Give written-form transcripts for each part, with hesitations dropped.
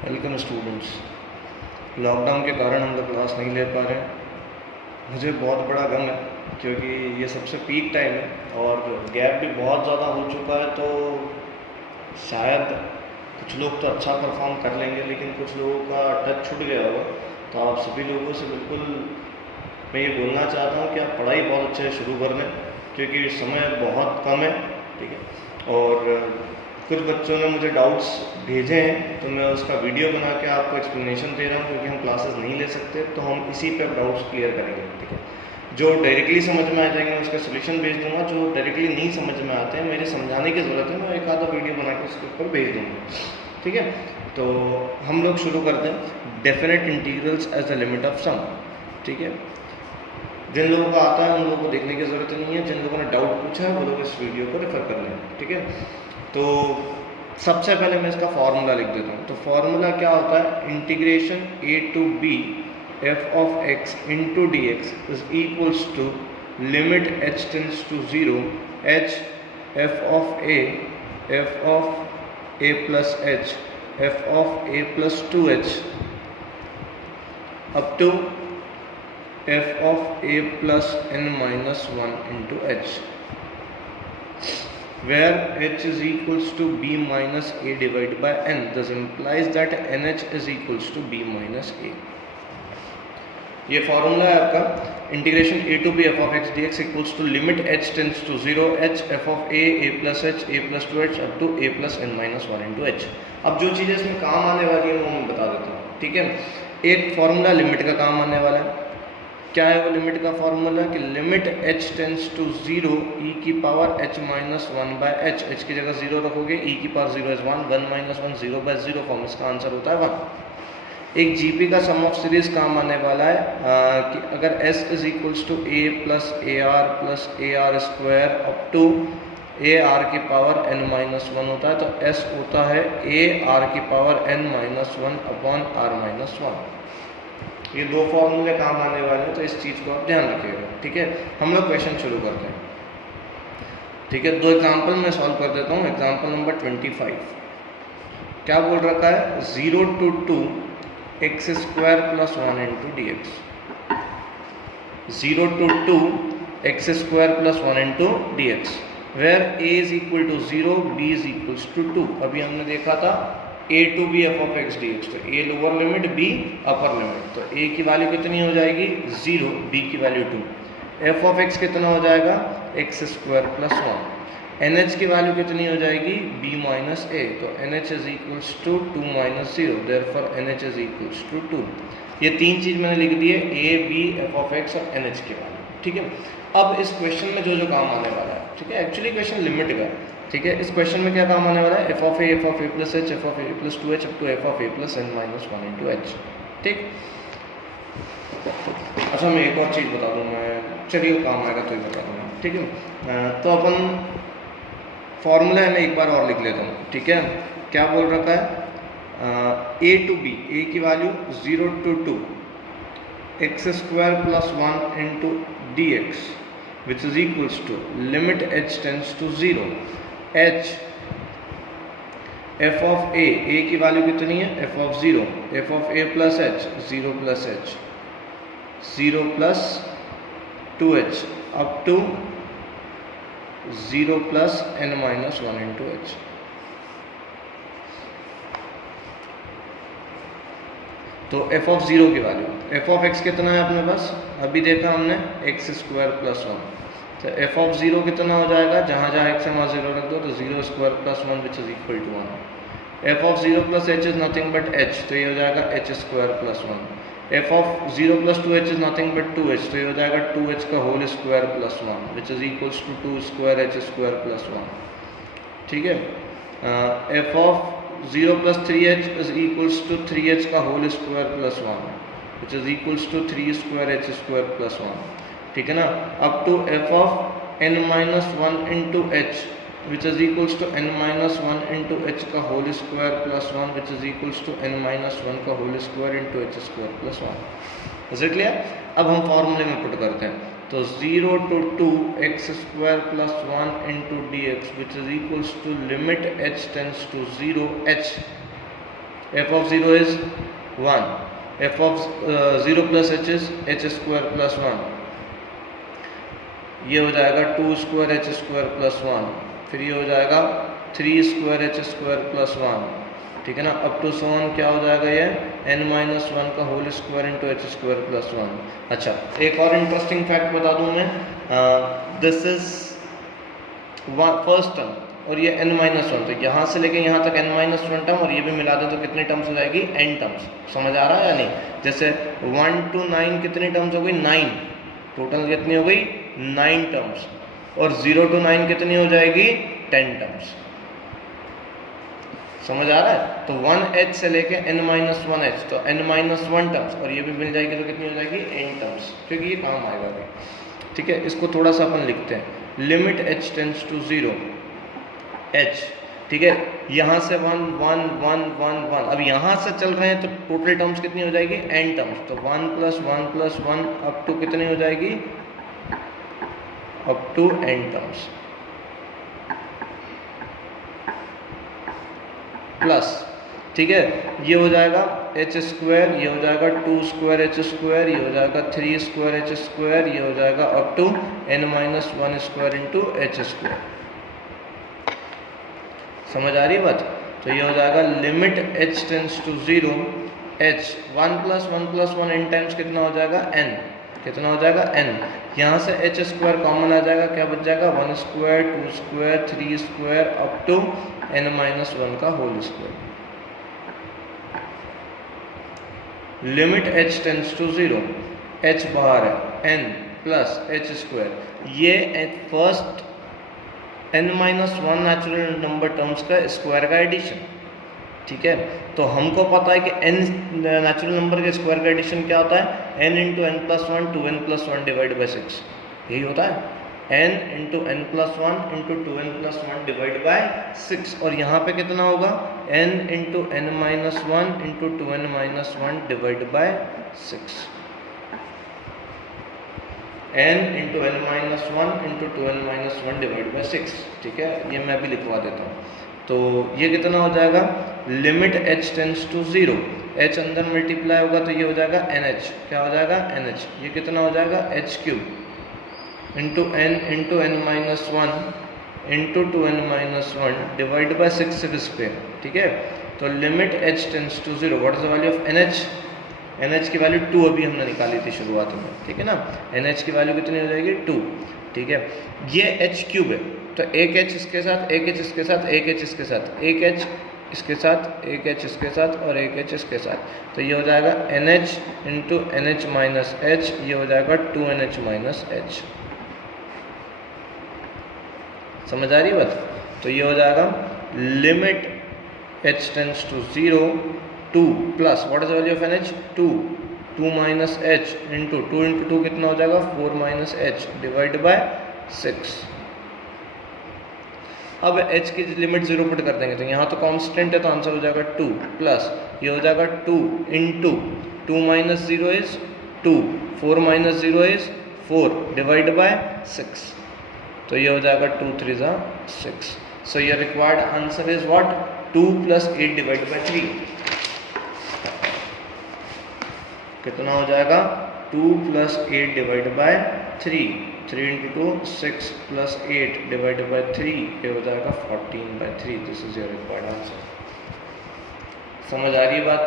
Welcome students. Lockdown के कारण हम लोग क्लास नहीं ले पा रहे हैं। मुझे बहुत बड़ा गम है क्योंकि ये सबसे पीक टाइम है और गैप भी बहुत ज़्यादा हो चुका है। तो शायद कुछ लोग तो अच्छा परफॉर्म कर लेंगे, लेकिन कुछ लोगों का टच छूट गया होगा। तो आप सभी लोगों से बिल्कुल मैं ये बोलना चाहता हूँ कि आप पढ़ाई बहुत अच्छे से शुरू कर लें, क्योंकि समय बहुत कम है। ठीक है। और कुछ बच्चों ने मुझे डाउट्स भेजे हैं, तो मैं उसका वीडियो बना के आपको एक्सप्लेनेशन दे रहा हूँ, क्योंकि हम क्लासेस नहीं ले सकते। तो हम इसी पर डाउट्स क्लियर करेंगे। ठीक है। जो डायरेक्टली समझ में आ जाएंगे उसका सोल्यूशन भेज दूंगा। जो डायरेक्टली नहीं समझ में आते हैं, मेरे समझाने की ज़रूरत है, मैं एक आधा वीडियो बना के उसके ऊपर भेज दूँगा। ठीक है। तो हम लोग शुरू करते हैं। Definite integrals as the limit of sum. ठीक है। जिन लोगों को आता है उन लोगों को देखने की ज़रूरत नहीं है, जिन लोगों ने डाउट पूछा है वो लोग इस वीडियो को रेफर कर लें। ठीक है। तो सबसे पहले मैं इसका फॉर्मूला लिख देता हूँ। तो फॉर्मूला क्या होता है? Integration a to b f of x into d x is equals to limit h tends to 0 h f of a plus h f of a plus 2h up to f of a plus n minus 1 into h, where h is equals to b minus a divided by n. This implies that nh is equals to b minus a. ये formula है आपका integration a to b f of x dx equals to limit h tends to 0 h f of a plus h a plus 2h up to a plus n minus 1 into h। अब जो चीज़ें इसमें काम आने वाली है वो मैं बता देता हूँ। ठीक है। एक फॉर्मूला लिमिट का काम आने वाला है। क्या है वो लिमिट का फॉर्मूला? कि limit h tends to 0 e की power h minus 1 by h। h की जगह 0 रखोगे, e की power 0 is 1, 1 minus 1 0 by 0 form. इसका आंसर होता है 1। एक जीपी का सम ऑफ सीरीज काम आने वाला है कि अगर s is equals to a plus a r square up to a r की पावर n माइनस 1 होता है, तो s होता है a आर की power n minus 1 upon r minus 1। ये दो फॉर्मूले काम आने वाले हैं, तो इस चीज़ को आप ध्यान रखिएगा। ठीक है। हम लोग क्वेश्चन शुरू करते हैं। ठीक है। दो एग्जांपल मैं सॉल्व कर देता हूँ। एग्जांपल नंबर 25 क्या बोल रखा है? 0 to 2 x square plus 1 into d x. 0 to 2 x square plus 1 into d x, where a is equal to 0 b is equals to 2। अभी हमने देखा था a to b f of x dx। तो a lower limit, b upper limit. तो a की value कितनी हो जाएगी? 0, b की वैल्यू 2। f ऑफ x कितना हो जाएगा? X square plus 1। nh की वैल्यू कितनी हो जाएगी? b minus a। तो nh is equals to 2 minus 0, therefore nh is equals to 2। ये तीन चीज़ मैंने लिख दी है, a b f of x और nh की वैल्यू। ठीक है। अब इस क्वेश्चन में जो काम आने वाला है, ठीक है, एक्चुअली क्वेश्चन लिमिट का। ठीक है। इस क्वेश्चन में क्या काम आने वाला है? f of a plus h f of a plus 2h up to f of a plus n minus 1 into h। ठीक। अच्छा, मैं एक और चीज़ बता दूँ, मैं चलिए काम आएगा तो ही बता दूँगा। ठीक है। तो अपन फॉर्मूला है, मैं एक बार और लिख लेता हूँ। ठीक है। क्या बोल रखा है? a टू b, a की value 0 to 2 x square plus 1 into d x which is equals to limit h tends to 0 h f of a की वैल्यू कितनी है? f of 0 f of a plus h 0 plus h 0 plus 2h up to 0 plus n minus 1 into h। तो f of 0 की value, f of x कितना है अपने पास? अभी देखा हमने एक्स स्क्वायर प्लस 1। तो f ऑफ 0 कितना हो जाएगा? जहाँ जहाँ x है वहाँ 0 रख दो, तो 0 square plus 1 which is equal to 1। f of 0 plus h is nothing but h, तो ये हो जाएगा h square plus 1। f of 0 plus 2h is nothing but 2h, तो ये हो जाएगा 2h का whole square plus 1 which is equals to 2 square h square plus 1। ठीक है। f of 0 plus 3h is equals to 3h का whole square plus 1 which is equals to 3 square h square plus 1। ठीक है ना। Up to f of n minus 1 into h which is equals to n minus 1 into h का whole square plus 1 which is equals to n minus 1 का whole square into h square plus 1। Is it clear? अब हम फॉर्मूले में put करते हैं। तो 0 to 2 x square plus 1 into dx which is equals to limit h tends to 0 h F of 0 is 1, F of 0 plus H is H square plus 1, ये हो जाएगा 2 स्क्वायर एच स्क्वायर प्लस 1, फिर ये हो जाएगा 3 स्क्वायर एच स्क्वायर प्लस 1, ठीक है ना, अप टू सो ऑन क्या हो जाएगा ये n-1 का whole square into h square plus 1। अच्छा, एक और इंटरेस्टिंग फैक्ट बता दूं मैं, दिस इज फर्स्ट टर्म और ये n-1, तो यहाँ से लेके यहाँ तक n-1 टर्म और ये भी मिला दे तो कितनी टर्म्स हो जाएगी, n टर्म्स। समझ आ रहा है या नहीं? जैसे 1 to 9 कितनी टर्म्स हो गई, 9, टोटल कितनी हो गई, 9 टर्म्स, और 0 to 9 कितनी हो जाएगी, 10 टर्म्स। समझ आ रहा है? तो 1h से लेके n-1h, तो n-1 टर्म्स, और ये भी मिल जाएगी तो कितनी हो जाएगी, n टर्म्स, क्योंकि ये काम आएगा भाई। ठीक है, इसको थोड़ा सा अपन लिखते हैं, limit h tends to 0, h, ठीक है, यहाँ से 1 1 1 1 1, अब यहाँ से चल रहे हैं तो टोटल टर्म्स कितनी हो जाएगी, n टर्म्स, तो 1 + 1 + 1 अप टू कितनी हो जाएगी, up to n terms, plus, ठीक है, ये हो जाएगा एच स्क्वायर, ये हो जाएगा 2 स्क्वायर एच स्क्वायर, ये हो जाएगा 3 स्क्वायर एच स्क्वायर, ये हो जाएगा up to n-1 square into h square. समझ आ रही है बात? तो ये हो जाएगा limit h tends to 0, h 1 + 1 + 1 n times कितना हो जाएगा, n, कितना हो जाएगा, n, यहाँ से h स्क्वायर कॉमन आ जाएगा, क्या बच जाएगा, 1 square 2 square 3 square up to n-1 का whole square. Limit h tends to 0, h बाहर है, n प्लस एच स्क्वायर, ये first n-1 natural number terms का स्क्वायर का एडिशन। ठीक है, तो हमको पता है कि n नेचुरल नंबर के स्क्वायर का एडिशन क्या होता है, n × n+1 2n+1 divide by 6, यही होता है, n × n+1 × 2n+1 divide by 6, और यहाँ पे कितना होगा, n × n-1 × 2n-1 divide by 6, n × n-1 × 2n-1 divide by 6। ठीक है, ये मैं भी लिखवा देता हूँ। तो ये कितना हो जाएगा, limit h tends to 0, h अंदर मल्टीप्लाई होगा तो ये हो जाएगा nh, क्या हो जाएगा, nh, ये कितना हो जाएगा, h³ into n × n-1 × 2n-1 divide by 6 square. ठीक है, तो limit h tends to 0, what is the value of nh, NH की वैल्यू 2 अभी हमने निकाली थी शुरुआत में, ठीक है ना, NH की वैल्यू कितनी हो जाएगी, 2। ठीक है, ये h³ है, तो एक h इसके साथ, एक h इसके साथ, एक h इसके साथ, एक h इसके साथ, एक h इसके साथ और एक h इसके साथ, तो ये हो जाएगा NH × NH माइनस h, ये हो जाएगा 2NH माइनस h। समझ आ रही बात? तो ये हो जाएगा limit h tends to 0, 2 plus what is the value of NH, 2 minus h into 2 × 2 कितना हो जाएगा, 4 माइनस h डिवाइड बाय 6। अब h की लिमिट 0 पुट कर देंगे तो यहाँ तो कांस्टेंट है तो आंसर हो जाएगा 2 प्लस ये हो जाएगा 2 into 2 minus 0 is 2, 4 minus 0 is 4 divide by 6, तो ये हो जाएगा 2 3 6। So your required answer is what, 2 + 8 divide by 3, कितना हो जाएगा, 2 + 8 डिवाइड बाय 3, 3 × 2 6 + 8 डिवाइड बाय 3, ये हो जाएगा 14/3। This is your required answer. समझ आ रही है बात?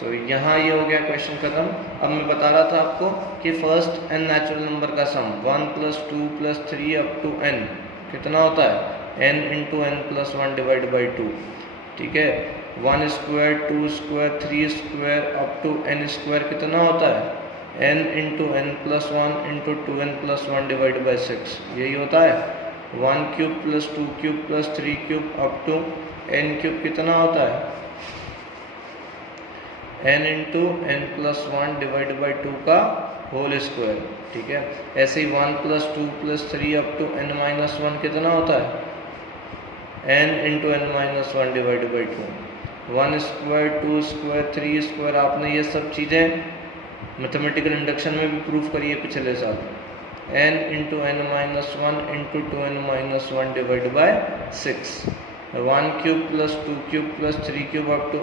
तो यहाँ ये हो गया क्वेश्चन खत्म। अब मैं बता रहा था आपको कि फर्स्ट n नेचुरल नंबर का सम 1 + 2 + 3 अप टू n कितना होता है, n × n+1 डिवाइड बाई 2। ठीक है, 1 square 2 square 3 square up to n square कितना होता है, n × n+1 × 2n+1 divide by 6, यही होता है। 1³ + 2³ + 3³ अप टू n³ कितना होता है, n × n+1 डिवाइड बाई 2 का होल स्क्वायर। ठीक है, ऐसे ही 1 + 2 + 3 अप टू n-1 कितना होता है, n × n-1 divide by 2। 1 square 2 square 3 square, आपने ये सब चीज़ें मैथमेटिकल इंडक्शन में भी प्रूफ करी है पिछले साल। n × n-1 × 2n-1 divide by 6, 1 cube plus 2 cube plus 3 cube up to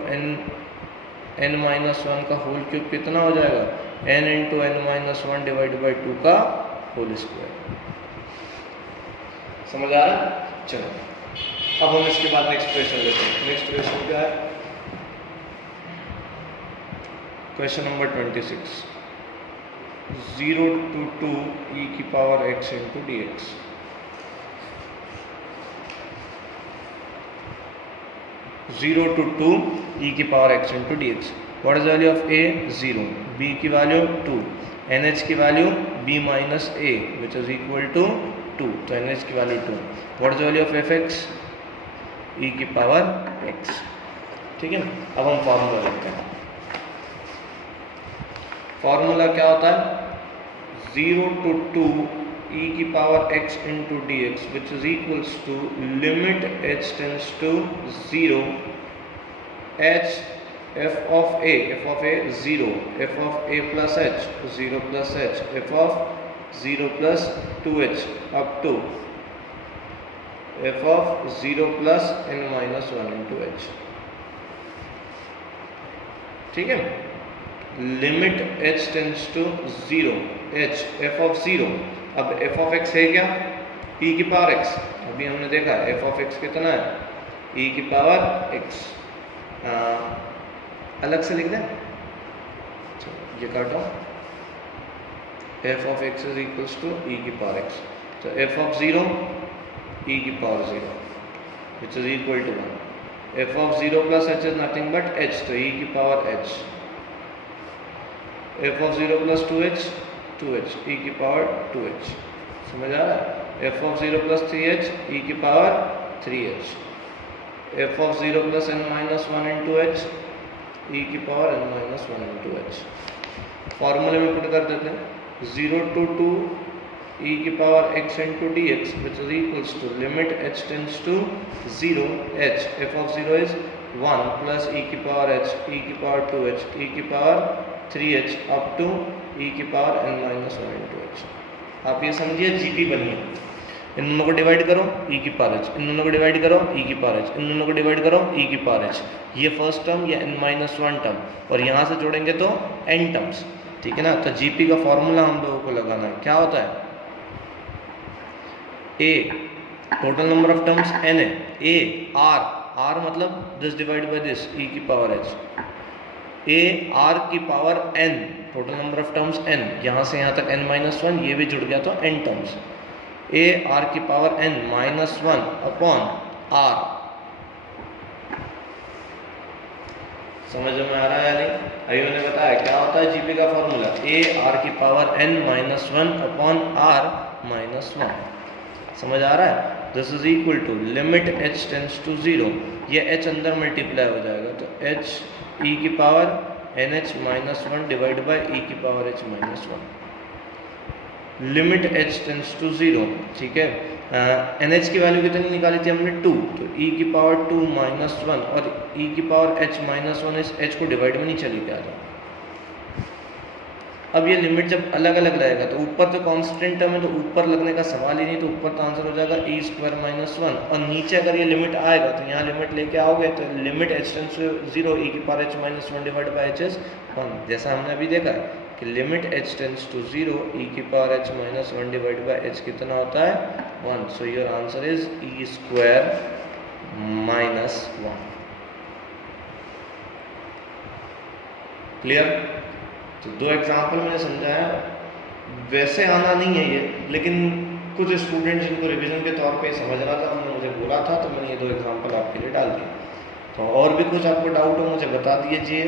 n minus 1 का होल क्यूब कितना हो जाएगा, n into n minus 1 divide by 2 का होल स्क्वायर। समझ आ रहा है? चलो अब हम इसके बाद नेक्स्ट क्वेश्चन लेते हैं। नेक्स्ट क्वेश्चन क्या है? क्वेश्चन नंबर 26, 0 to 2 e की power x into dx। 0 to 2 e की power x into dx। What is the value of a? 0, b की वैल्यू 2, nh की value b minus a which is equal to 2, तो nh की वैल्यू 2। What is the value of fx? e की power x। ठीक है, अब हम फॉर्मूला लिखते हैं। फॉर्मूला क्या होता है? 0 to 2 e की power x into dx which is equals to limit h tends to 0 h f of a 0, f of a plus h 0 plus h, f of 0 plus 2h up to f of 0 plus n minus 1 into h। ठीक है, limit h tends to 0 h f of 0। अब f of x है क्या? e की power x। अभी हमने देखा f of x कितना है, e की पावर x। अलग से लिख दें, ये काटो, f of x is equals to e की पावर x, तो f of 0 e की power 0 which is equal to 1। f of 0 plus h is nothing but h, तो e की power h। f of 0 plus 2h 2h e की power 2h। समझ आ रहा है? f of 0 plus 3h e की power 3h। f of 0 plus n minus 1 into h e की power n minus 1 into h। फॉर्मूले में पुट कर देते हैं, 0 to 2 e की power x into dx which is equals to limit h tends to 0 h f of 0 is 1 plus e की power h e की power 2h e की power 3h up to e की power n minus 1 into h। आप ये समझिए GP बनिए, इन दोनों को डिवाइड करो e की पावर h, इन दोनों को डिवाइड करो e की पावर h, इन दोनों को डिवाइड करो e की पावर h। ये फर्स्ट टर्म, ये n minus 1 टर्म, और यहाँ से जोड़ेंगे तो n टर्म्स। ठीक है ना, तो जीपी का फॉर्मूला हम लोगों को लगाना है। क्या होता है? a total number of terms n है, a r मतलब this divide by this e की पावर h, a r की power n total number of terms n, यहाँ से यहाँ तक n minus 1, ये भी जुड़ गया तो n टर्म्स, a r की power n minus 1 upon r। समझ में आ रहा है या नहीं? अभी मैंने बताया क्या होता है जीपी का फॉर्मूला, a r की power n minus 1 upon r minus 1। समझ आ रहा है? This is equal to limit h tends to 0, ये h अंदर मल्टीप्लाई हो जाएगा तो h e की power nh minus 1 divide by e की power h minus 1। Limit h tends to 0। ठीक है, nh की वैल्यू कितनी निकाली थी हमने? 2, तो e की पावर 2 minus 1 और e की पावर h minus 1 इस h को डिवाइड में नहीं चली गया था। अब ये लिमिट जब अलग अलग लगेगा तो ऊपर तो कांस्टेंट टर्म है तो ऊपर लगने का सवाल ही नहीं, तो ऊपर तो आंसर हो जाएगा e स्क्वायर माइनस 1, और नीचे अगर ये लिमिट आएगा तो यहाँ लिमिट लेके आओगे तो limit h tends to 0 e की power h minus 1 divide by h is 1, जैसा हमने अभी देखा है कि limit h tends to 0 e की power h minus 1 divide by h कितना होता है? 1। So your answer is e square minus 1। Clear? तो दो एग्जाम्पल मैंने समझाया, वैसे आना नहीं है ये, लेकिन कुछ स्टूडेंट्स जिनको रिवीजन के तौर पे समझ रहा था, उन्होंने मुझे बोला था, तो मैंने ये दो एग्जाम्पल आपके लिए डाल दिए। तो और भी कुछ आपको डाउट हो मुझे बता दीजिए,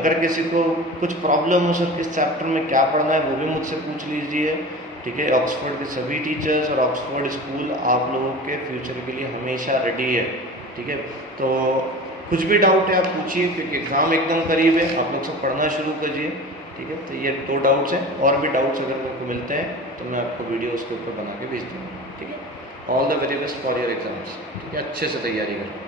अगर किसी को कुछ प्रॉब्लम हो सर किस चैप्टर में क्या पढ़ना है वो भी मुझसे पूछ लीजिए। ठीक है, ऑक्सफोर्ड के सभी टीचर्स और ऑक्सफोर्ड स्कूल आप लोगों के फ्यूचर के लिए हमेशा रेडी है। ठीक है, तो कुछ भी डाउट है आप पूछिए, क्योंकि एग्ज़ाम एकदम करीब है, आप लोग सब पढ़ना शुरू करिए। ठीक है, तो ये दो डाउट्स हैं, और भी डाउट्स अगर मेरे को मिलते हैं तो मैं आपको वीडियो उसके ऊपर बना के भेज दूँगा। ठीक है, all the very best for your exams. ठीक है, अच्छे से तैयारी करें।